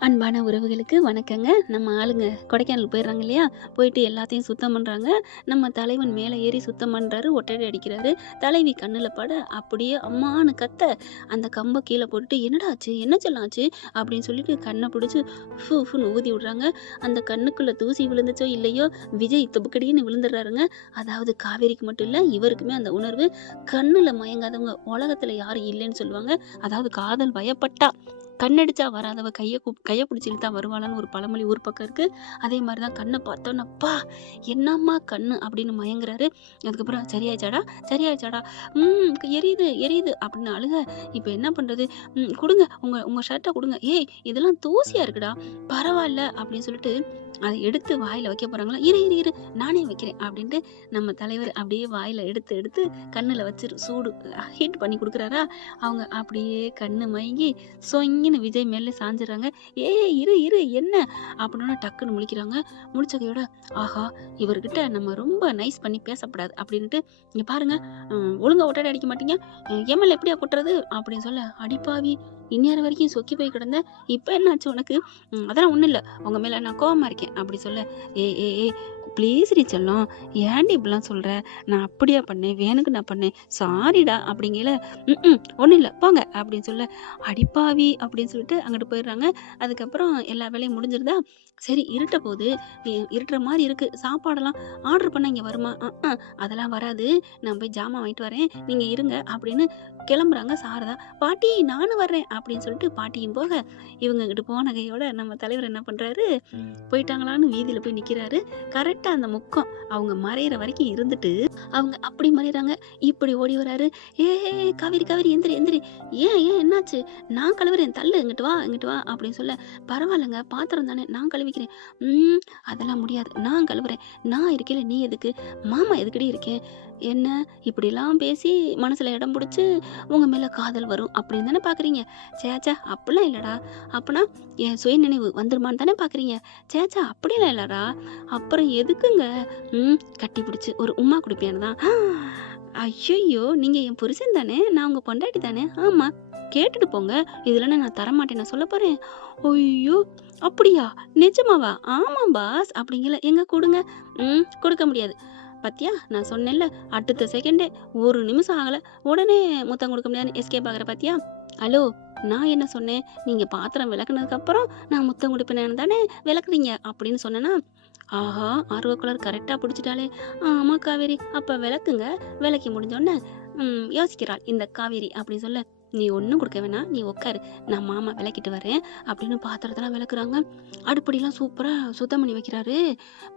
அன்பான உறவுகளுக்கு வணக்கங்க. நம்ம ஆளுங்க கொடைக்கானல் போயிடுறாங்க இல்லையா? போயிட்டு எல்லாத்தையும் சுத்தம் பண்றாங்க. நம்ம தலைவன் மேலே ஏறி சுத்தம் பண்றாரு. ஒட்டடை அடிக்கிறாரு. தலைவி கண்ணுல பட அப்படியே அம்மான்னு கத்த, அந்த கம்ப கீழ போட்டுட்டு, "என்னடா ஆச்சு? என்ன செல்லம் ஆச்சு?" அப்படின்னு சொல்லிட்டு கண்ண புடிச்சு ஃபு ஃபுன்னு ஊதி விடுறாங்க. அந்த கண்ணுக்குள்ள தூசி விழுந்துச்சோ இல்லையோ, விஜய் துபக்கடின்னு விழுந்துடுறாருங்க. அதாவது காவேரிக்கு மட்டும் இல்ல, இவருக்குமே அந்த உணர்வு. கண்ணுல மயங்காதவங்க உலகத்துல யாரும் இல்லைன்னு சொல்லுவாங்க. அதாவது காதல் வயப்பட்டா கண்ணடிச்சா வராதவ கைய பிடிச்சு இழுத்தா வருவாளான்னு ஒரு பழமொழி ஊர் பக்கம் இருக்கு. அதே மாரி தான் கண்ண பார்த்தோன்னே, "அப்பா! என்னம்மா கண்ணு" அப்படின்னு மயங்குறாரு. அதுக்கப்புறம் "சரியாயிச்சாடா? சரியாயிச்சாடா?" "ம் எரியுது, எரியுது" அப்படின்னு அழுக. இப்ப என்ன பண்றது? குடுங்க உங்க உங்க ஷர்ட்ட குடுங்க." "ஏய் இதெல்லாம் தூசியா இருக்குடா." "பரவால்ல" அப்படின்னு சொல்லிட்டு அத எடுத்து வாயில வைக்க போறாங்களா, "இரு, இரு, இரு நானே வைக்கிறேன்" அப்படின்ட்டு நம்ம தலைவர் அப்படியே வாயில எடுத்து எடுத்து கண்ணுல வச்சு சூடு ஹீட் பண்ணி குடுக்குறாரா, அவங்க அப்படியே கண்ணு மயங்கி சொங்கின்னு விஜய் மேல சாஞ்சுறாங்க. "ஏய் இரு இரு என்ன?" அப்படின்னோன டக்குன்னு முழிக்கிறாங்க. முழிச்ச கையோட, ஆஹா! இவர்கிட்ட நம்ம ரொம்ப நைஸ் பண்ணி பேசக்கூடாது அப்படின்ட்டு, "இங்க பாருங்க, ஒழுங்கா ஒட்டடை அடிக்க மாட்டீங்க. என் மேல எப்படியா கொட்டுறது?" அப்படின்னு சொல்ல, "அடிப்பாவி! இந்நேரம் வரைக்கும் சொக்கி போய் கிடந்த. இப்ப என்னாச்சு உனக்கு?" அதெல்லாம் ஒண்ணும் இல்ல. உங்க மேல நான் கோவமா இருக்கேன்." அப்படி சொல்ல, "ஏய் ஏய் ஏய் ப்ளீஸ்டி செல்லம். ஏன்டி இப்படிலாம் சொல்ற? நான் அப்படியா பண்ணேன்? வேணுக்கு நான் பண்ணேன். சாரிடா" அப்படிங்கையில, ஒண்ணும் இல்ல போங்க" அப்படின்னு சொல்ல, "அடிப்பாவி!" அப்படின்னு சொல்லிட்டு அங்கிட்டு போயிடுறாங்க. அதுக்கப்புறம் எல்லா வேலையும் முடிஞ்சிருதா, சரி இருட்ட போது, இருட்டுற மாரி இருக்கு. சாப்பாடெல்லாம் ஆர்டர் பண்ணா இங்க வருமா? அதெல்லாம் வராது. நான் போய் ஜாமான் வாங்கிட்டு வரேன். நீங்க இருங்க அப்படின்னு கிளம்புறாங்க சாரதா. "பாட்டி நானும் வர்றேன்" அப்படின்னு சொல்லிட்டு பாட்டியும் போக, இவங்க இங்கிட்டு போன கையோட நம்ம தலைவர் என்ன பண்றாரு, போயிட்டாங்களான்னு வீதியில போய் நிக்கிறாரு. கரெக்ட்டா அந்த முக்கம் அவங்க மறையிற வரைக்கும் இருந்துட்டு, அவங்க அப்படி மறையிறாங்க. இப்படி ஓடி வராரு. "ஏய் காவேரி காவேரி எந்திரி எந்திரி. ஏன் ஏன் என்னாச்சு? நான் கழுவுறேன் தள்ளு இங்கிட்டு வா இங்கிட்டு வா" அப்படின்னு சொல்ல, "பரவாயில்லங்க பாத்திரம் தானே நான் கழுவிக்கிறேன்." "ம் அதெல்லாம் முடியாது. நான் கழுவுறேன். நான் இருக்கையில நீ எதுக்கு? மாமா எதுக்குடி இருக்கேன்?" என்ன இப்படிலாம் பேசி மனசுல இடம் புடிச்சு உங்க மேல காதல் வரும் அப்படின்னு தானே பாக்குறீங்க? சேச்சே அப்படிலாம் இல்லடா. அப்பனா என் சுயநினைவு வந்துருமான்னு தானே பாக்குறீங்க? சேச்சே அப்படிலாம் இல்லடா. அப்புறம் எதுக்குங்க? கட்டி பிடிச்சு ஒரு உம்மா குடுப்பேன்னு தான். ஐயையோ! நீங்க என் புருஷன் தானே? நான் உங்க பொண்டாட்டி தானே? ஆமா. கேட்டுட்டு போங்க. இதுல என்ன நான் தரமாட்டேனா சொல்லப் போறேன்? ஐயோ! அப்படியா? நிஜமாவா? ஆமா பாஸ் அப்படிங்கல. எங்க குடுங்க. குடுக்க முடியாது. பாத்தியா? நான் சொன்னேன்ல. அடுத்த செகண்டே 1 நிமிஷம் ஆகல. உடனே முத்தம் குடுக்க முடியாதுன்னு எஸ்கேப் ஆகுற பாத்தியா? ஹலோ! நான் என்ன சொன்னேன்? நீங்க பாத்திரம் விளக்குனதுக்கு அப்புறம் நான் முத்தம் குடுப்பேன்னு தானே விளக்குறீங்க அப்படின்னு சொன்னேனா? ஆஹா! ஆர்வக்கோளாறு கரெக்ட்டா புடிச்சுட்டாளே! ஆமா காவேரி. அப்ப விளக்குங்க. விளக்கி முடிஞ்சோனே, யோசிக்கிறாள் இந்த காவேரி அப்படின்னு சொல்ல, "நீ ஒண்ணும் குடுக்க வேணாம். நீ உட்காரு. நான் மாமா விளக்கிட்டு வரேன்" அப்படின்னு பாத்திரத்தெல்லாம் விளக்குறாங்க. அடுப்படிலாம் சூப்பரா சுத்தம் பண்ணி வைக்கிறாரு.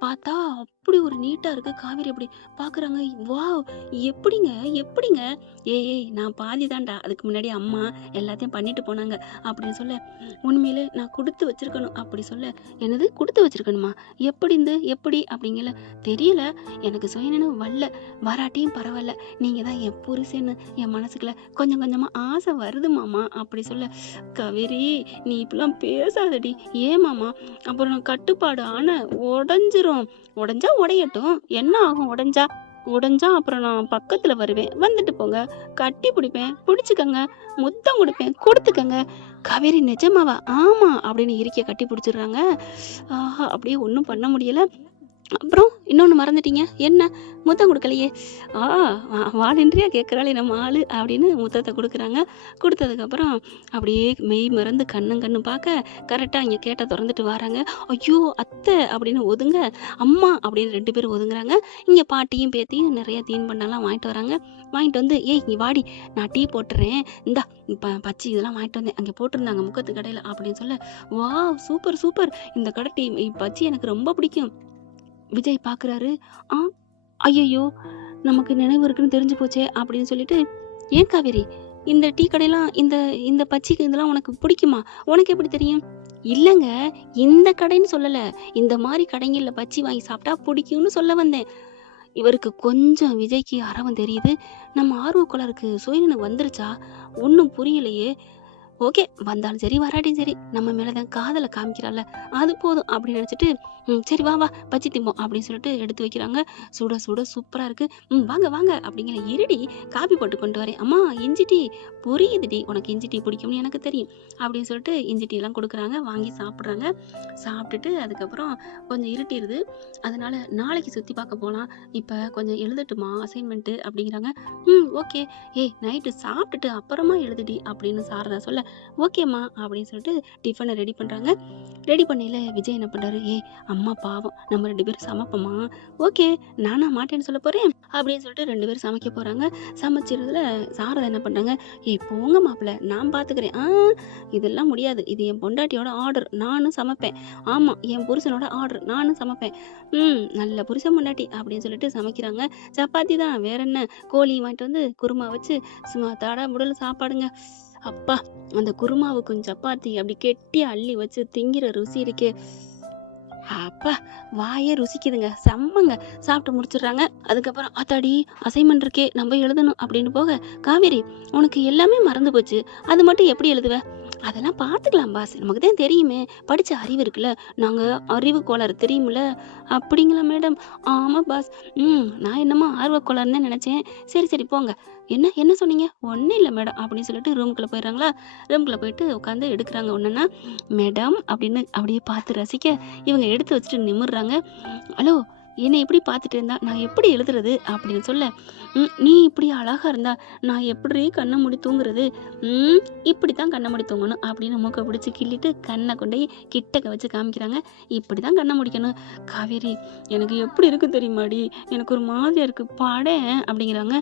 பார்த்தா அப்படி ஒரு நீட்டா இருக்கு. காவேரி அப்படி பார்க்குறாங்க. வாவ்! எப்படிங்க? எப்படிங்க? "ஏய் ஏய் நான் பாதி தான்டா. அதுக்கு முன்னாடி அம்மா எல்லாத்தையும் பண்ணிட்டு போனாங்க" அப்படின்னு சொல்ல, "உண்மையிலே நான் குடுத்து வச்சிருக்கணும்" அப்படி சொல்ல, "என்னது குடுத்து வச்சிருக்கணுமா? எப்படிந்து? எப்படி?" அப்படிங்கல. "தெரியல. எனக்கு சுயநினைவு வரல. வராட்டியும் பரவால்ல. நீங்க தான் என் புருஷன்னு என் மனசுக்குள்ள கொஞ்சம் கொஞ்சமா ஆசை வருது மாமா" அப்படி சொல்ல, "காவேரி நீ இப்படிலாம் பேசாதடி." "ஏன் மாமா?" "அப்புறம் கட்டுப்பாடு ஆன உடைஞ்சிரும்." "உடைஞ்சா உடையட்டும். என்ன ஆகும் உடைஞ்சா?" "உடைஞ்சா அப்புறம் நான் பக்கத்துல வருவேன். வந்துட்டு போங்க. கட்டி பிடிப்பேன். பிடிச்சுக்கங்க. முத்தம் குடுப்பேன். குடுத்துக்கங்க." "காவேரி நிஜமாவா?" "ஆமா" அப்படின்னு இறுக்கிய கட்டி பிடிச்சிடுறாங்க. ஆஹா! அப்படியே ஒண்ணும் பண்ண முடியல. அப்புறம் இன்னொன்னு மறந்துட்டீங்க. என்ன? முத்தம் குடுக்கலையே! ஆ வாலண்டரியா கேட்குறாளே நம்ம ஆளு அப்படின்னு முத்தத்த குடுக்குறாங்க. குடுத்ததுக்கப்புறம் அப்படியே மெய் மறந்து கண்ணும் கண்ணும் பார்க்க, கரெக்ட்டா இங்க கேட்ட தொறந்துட்டு வாராங்க. ஐயோ! அத்தை அப்படின்னு ஒதுங்க, அம்மா அப்படின்னு 2 பேரும் ஒதுங்குறாங்க. இங்க பாட்டியும், பேத்தியும் நெறைய தீன்பண்டம்லாம் வாங்கிட்டு வராங்க. வாங்கிட்டு வந்து, "ஏய் இங்க வாடி, நான் டீ போட்டுறேன். இந்தா பஜ்ஜி இதெல்லாம் வாங்கிட்டு வந்தேன். அங்க போட்டிருந்தாங்க முக்கத்து கடையில" அப்படின்னு சொல்ல, "வாவ்! Super, super. இந்த கடை பஜ்ஜி எனக்கு ரொம்ப பிடிக்கும்." விஜய் பார்க்குறாரு. ஆ ஐயய்யோ! நமக்கு நினைவு இருக்குன்னு தெரிஞ்சு போச்சே! அப்படின்னு சொல்லிட்டு, "ஏன் காவேரி, இந்த டீ கடைலாம் இந்த இந்த பஜ்ஜிக்கு இதெல்லாம் உனக்கு பிடிக்குமா? உனக்கு எப்படி தெரியும்?" "இல்லங்க, இந்த கடைன்னு சொல்லல. இந்த மாரி கடைங்கள்ல பஜ்ஜி வாங்கி சாப்பிட்டா பிடிக்கும்னு சொல்ல வந்தேன்." இவருக்கு கொஞ்சம் விஜய்க்கு அரவம் தெரியுது. நம்ம ஆர்வக்கோளாறுக்கு சுயநினைவு வந்துருச்சா? ஒண்ணும் புரியலையே! ஓகே வந்தாலும் சரி வராட்டியும் சரி நம்ம மேலதான் காதலை காமிக்கிறாள்ல அது போதும் அப்படின்னு நினைச்சிட்டு சரி வா வா பச்சி திம்போம் அப்படின்னு சொல்லிட்டு எடுத்து வைக்கிறாங்க. சுட சுட சூப்பரா இருக்கு. வாங்க வாங்க அப்படிங்கிற இருடி காபி போட்டு கொண்டு வரேன். அம்மா இஞ்சி டீ புரியுதுடி உனக்கு இஞ்சி டீ பிடிக்கும்னு எனக்கு தெரியும் அப்படின்னு சொல்லிட்டு இஞ்சி டீ எல்லாம் கொடுக்குறாங்க. வாங்கி சாப்பிட்றாங்க. சாப்பிட்டுட்டு அதுக்கப்புறம் கொஞ்சம் இருட்டிடுது. அதனால நாளைக்கு சுற்றி பார்க்க போகலாம். இப்போ கொஞ்சம் எழுதட்டுமா அசைன்மெண்ட்டு அப்படிங்கிறாங்க. ஓகே ஏய் நைட்டு சாப்பிட்டுட்டு அப்புறமா எழுதுடி அப்படின்னு சாரதா சொல்ல ஓகேம்மா அப்படின்னு சொல்லிட்டு டிஃபனை ரெடி பண்ணுறாங்க. ரெடி பண்ணையில் விஜய் என்ன பண்ணுறாரு, அம்மா பாவம் நம்ம 2 பேரும் சமைப்போமா, ஓகே நானா மாட்டேன்னு சொல்ல போகிறேன் அப்படின்னு சொல்லிட்டு 2 பேரும் சமைக்க போகிறாங்க. சமைச்சிறதுல சாரதா என்ன பண்ணுறாங்க, போங்க மாப்பிள்ள நான் பார்த்துக்கிறேன். இதெல்லாம் முடியாது, இது என் பொண்டாட்டியோட ஆர்டர், நானும் சமைப்பேன். ஆமாம் என் புருஷனோட ஆர்டர், நானும் சமைப்பேன். நல்ல புருஷன் பொண்டாட்டி அப்படின்னு சொல்லிட்டு சமைக்கிறாங்க. சப்பாத்தி தான் வேற என்ன, கோழி வாங்கிட்டு வந்து குருமா வச்சு சும்மா தாடா முடல் சாப்பாடுங்க. அப்பா அந்த குருமாவுக்கும் சப்பாத்தி அப்படி கெட்டியா அள்ளி வச்சு திங்கிற ருசி இருக்கே, அப்பா வாயே ருசிக்குதுங்க, செம்மங்க. சாப்பிட்டு முடிச்சிடுறாங்க. அதுக்கப்புறம் அத்தாடி அசைன்மெண்ட் இருக்கே நம்ம எழுதணும் அப்படின்னு போக, காவேரி உனக்கு எல்லாமே மறந்து போச்சு, அது மட்டும் எப்படி எழுதுவ, அதெல்லாம் பார்த்துக்கலாம் பாஸ், நமக்கு தான் தெரியுமே, படித்த அறிவு இருக்குல்ல, நாங்கள் அறிவு கோளாறு தெரியுமில்ல. அப்படிங்களா மேடம், ஆமாம் பாஸ். நான் என்னமோ ஆர்வ கோளாறுன்னு தான் நினச்சேன். சரி சரி போங்க. என்ன என்ன சொன்னீங்க, ஒன்றும் இல்லை மேடம் அப்படின்னு சொல்லிட்டு ரூமுக்குள்ளே போயிடுறாங்களா. ரூமுக்குள்ளே போயிட்டு உட்காந்து எடுக்கிறாங்க. ஒன்றுன்னா மேடம் அப்படின்னு அப்படியே பார்த்து ரசிக்க இவங்க எடுத்து வச்சுட்டு நிமிடுறாங்க. ஹலோ என்னை எப்படி பார்த்துட்டு இருந்தா நான் எப்படி எழுதுறது அப்படின்னு சொல்ல, நீ இப்படி அழகா இருந்தா நான் எப்படி கண்ணை மூடி தூங்குறது, இப்படித்தான் கண்ணை மூடி தூங்கணும் அப்படின்னு மூக்கை பிடிச்சி கிள்ளிட்டு கண்ணை கொண்டு போய் கிட்டக்க வச்சு காமிக்கிறாங்க. இப்படிதான் கண்ணை முடிக்கணும். காவேரி எனக்கு எப்படி இருக்கு தெரியுமாடி, எனக்கு ஒரு மாதிரியா இருக்கு பாடேன் அப்படிங்கிறாங்க.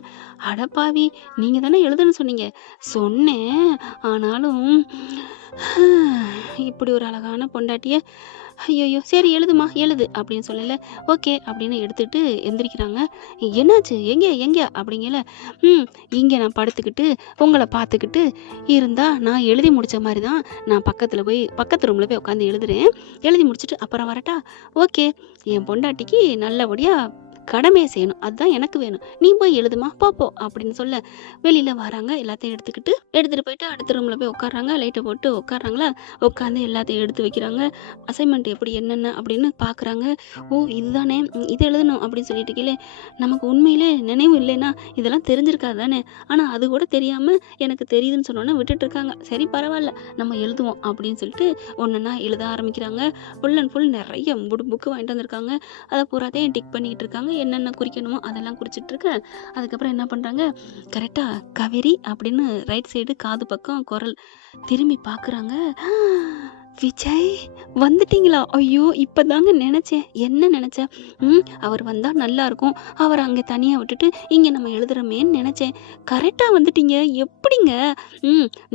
அடப்பாவி நீங்க தானே எழுதுன்னு சொன்னீங்க. சொன்னேன், ஆனாலும் இப்படி ஒரு அழகான பொண்டாட்டிய, ஐயோ சரி எழுதுமா எழுது அப்படின்னு சொல்லல. ஓகே அப்படின்னு எடுத்துட்டு எந்திரிக்கிறாங்க. என்னாச்சு எங்க எங்க அப்படிங்கல, இங்கே நான் படுத்துக்கிட்டு உங்களை பார்த்துக்கிட்டு இருந்தா நான் எழுதி முடிச்ச மாதிரி தான், நான் பக்கத்து ரூமில் போய் உட்காந்து எழுதுறேன், எழுதி முடிச்சுட்டு அப்புறம் வரட்டா. ஓகே என் பொண்டாட்டிக்கு நல்லபடியாக கடமையை செய்யணும், அதுதான் எனக்கு வேணும், நீ போய் எழுதுமா போ அப்படின்னு சொல்ல வெளியில வராங்க. எல்லாத்தையும் எடுத்துட்டு போயிட்டு அடுத்த ரூம்ல போய் உட்காடுறாங்க. லைட்டை போட்டு உட்காடுறாங்களா, உட்காந்து எல்லாத்தையும் எடுத்து வைக்கிறாங்க. அசைன்மெண்ட் எப்படி என்னென்ன அப்படின்னு பார்க்குறாங்க. ஓ இதுதானே இது எழுதணும் அப்படின்னு சொல்லிட்டு கீழே, நமக்கு உண்மையிலே நினைவு இல்லைன்னா இதெல்லாம் தெரிஞ்சிருக்காது தானே, ஆனால் அது கூட தெரியாமல் எனக்கு தெரியுதுன்னு சொன்னோன்னே விட்டுட்டு இருக்காங்க. சரி பரவாயில்ல நம்ம எழுதுவோம் அப்படின்னு சொல்லிட்டு ஒன்றுன்னா எழுத ஆரம்பிக்கிறாங்க. ஃபுல் அண்ட் ஃபுல் நிறைய புக்கு வாங்கிட்டு வந்திருக்காங்க. அதை பூராத்தையும் டிக் பண்ணிக்கிட்டு இருக்காங்க. என்னென்ன குறிக்கணுமோ அதெல்லாம் குறிச்சிட்டு இருக்க. அதுக்கப்புறம் என்ன பண்ணுறாங்க, கரெக்டாக காவேரி அப்படின்னு ரைட் சைடு காது பக்கம் குரல் திரும்பி பார்க்குறாங்க. விஜய் வந்துட்டீங்களா, ஐயோ இப்போதாங்க நினச்சேன். என்ன நினச்சேன், அவர் வந்தால் நல்லா இருக்கும், அவர் அங்கே தனியாக விட்டுட்டு இங்கே நம்ம எழுதுறோமேன்னு நினச்சேன். கரெக்டாக வந்துட்டீங்க, எப்படிங்க,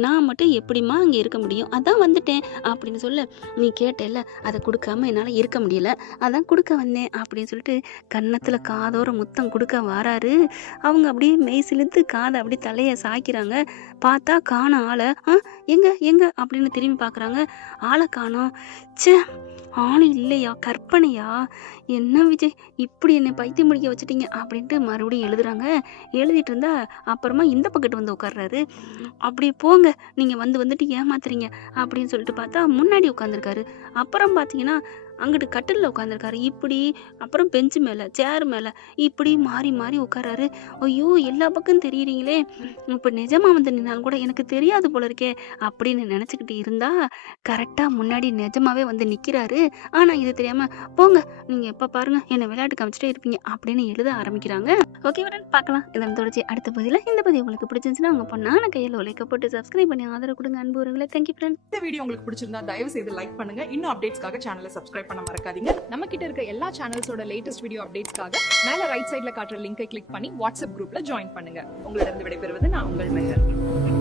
நான் மட்டும் எப்படிம்மா அங்கே இருக்க முடியும், அதான் வந்துட்டேன் அப்படின்னு சொல்ல, நீ கேட்டல அதை கொடுக்காம என்னால் இருக்க முடியல, அதான் கொடுக்க வந்தேன் அப்படின்னு சொல்லிட்டு கன்னத்தில் காதோர முத்தம் கொடுக்க வராரு. அவங்க அப்படியே மெய் சிலுத்து காதை அப்படியே தலையை சாய்க்கிறாங்க. பார்த்தா காண ஆளை, எங்க எங்க அப்படின்னு திரும்பி பார்க்குறாங்க. ஆளை காணோம். ச்சே ஆள் இல்லையா, கற்பனையா, என்ன விஜய் இப்படி என்னை பைத்தியம் முடிக்க வச்சுட்டீங்க அப்படின்ட்டு மறுபடியும் எழுதுறாங்க. எழுதிட்டு இருந்தா அப்புறமா இந்த பக்கத்து வந்து உட்கார்றாரு. அப்படி போங்க நீங்கள் வந்துட்டு ஏமாத்துறீங்க அப்படின்னு சொல்லிட்டு பார்த்தா முன்னாடி உட்காந்துருக்காரு. அப்புறம் பார்த்தீங்கன்னா அங்கிட்டு கட்டிலில் உட்காந்துருக்காரு. இப்படி அப்புறம் பெஞ்சு மேலே சேர் மேலே இப்படி மாறி மாறி உட்காராரு. ஐயோ எல்லா பக்கம் தெரியுறீங்களே, இப்போ நிஜமாக வந்து நின்னாலும் கூட எனக்கு தெரியாது போல இருக்கே அப்படின்னு நினச்சிக்கிட்டு இருந்தா கரெக்டாக முன்னாடி நிஜமாவே வந்து நிற்கிறாரு. ஆனால் இது தெரியாமல் போங்க நீங்கள் எப்போ பாருங்க என்னை விளையாட்டு காமிச்சிட்டே இருப்பீங்க அப்படின்னு எழுத ஆரம்பிக்கிறாங்க. ஓகே ஃப்ரெண்ட் பார்க்கலாம் இதன் தொடர்ச்சி அடுத்த பதிவில். இந்த பதிவு உங்களுக்கு பிடிச்சிருந்துச்சுன்னா உங்கள் பொண்ணான கையில் உழைக்க போட்டு சப்ஸ்கிரைப் பண்ணி ஆதரவு கொடுங்க அன்பு உறவுகளே. Thank you friend. இந்த வீடியோ உங்களுக்கு பிடிச்சிருந்தா தயவு செய்து லைக் பண்ணுங்க. இன்னும் அப்டேட்ஸ்க்காக சேனலை சப்ஸ்கிரைப் பண்ண மறக்காதீங்க. நம்ம கிட்ட இருக்க எல்லா சேனல்ஸோட லேட்டஸ்ட் வீடியோ அப்டேட்ஸ்க்காக மேல ரைட் சைடுல காட்டுற லிங்கை கிளிக் பண்ணி வாட்ஸ்அப் குரூப்ல ஜாயின் பண்ணுங்க. உங்களிடம் விடைபெறுவது நான் உங்கள் மெஹர்.